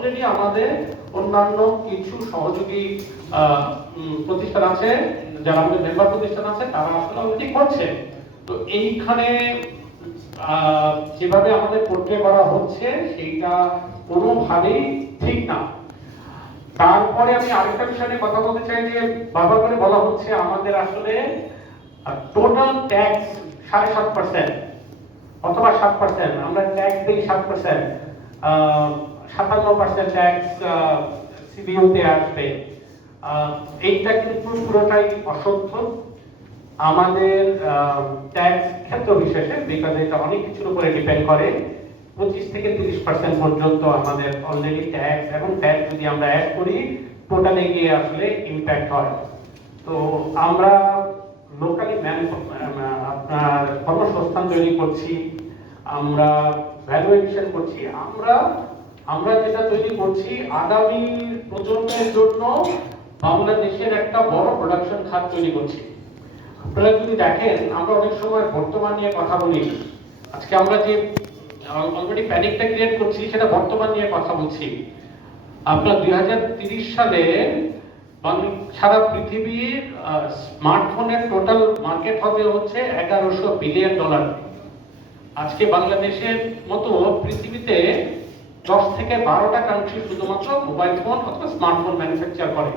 Already আমাদের অন্যান্য কিছু সহযোগী প্রতিষ্ঠান আছে, যারা আমাদের মেম্বার প্রতিষ্ঠান আছে, তারা আসলে অলরেডি করছে। তো এইখানে যেভাবে আমাদের পোর্ট্রে করা হচ্ছে সেইটা কোনোভাবেই ঠিক না। তারপরে আমি আরেকটা বিষয় নিয়ে কথা বলতে চাই যে বারবার করে বলা হচ্ছে আমাদের আসলে টোটাল ট্যাক্স 7.5% অথবা 7%, আমরা ট্যাক্স দিই 7%, 57% ট্যাক্স সিবিওতে আসবে। এইটা কিন্তু পুরোটাই অসত্য। আমাদের ট্যাক্স ক্ষেত্র বিশেষে, বিকজ এটা অনেক কিছুর উপরে ডিপেন্ড করে, 25 থেকে 30% পর্যন্ত আমাদের অলরেডি ট্যাক্স, এবং ট্যাক্স যদি আমরা অ্যাড করি টোটালে গিয়ে আসলে ইম্প্যাক্ট হয়। তো আমরা লোকালি আপনার কর্মসংস্থান তৈরি করছি, আমরা ভ্যালু এডিশন করছি, আমরা যেটা তৈরি করছি আগামী প্রজন্মের জন্য বাংলাদেশের একটা বড় প্রোডাকশন খাত তৈরি করছি। আপনারা যদি দেখেন, আমরা অনেক সময় বর্তমান নিয়ে কথা বলি, আজকে আমরা যে অলরেডি প্যানিকটা ক্রিয়েট করছি সেটা বর্তমান নিয়ে কথা বলছি। আপনার 2030 সালে সারা পৃথিবীর স্মার্টফোনের টোটাল মার্কেট হবে হচ্ছে $1100 বিলিয়ন। আজকে বাংলাদেশের মতো পৃথিবীতে 10 থেকে 12টা কান্ট্রি শুধুমাত্র মোবাইল ফোন অথবা স্মার্টফোন ম্যানুফ্যাকচার করে।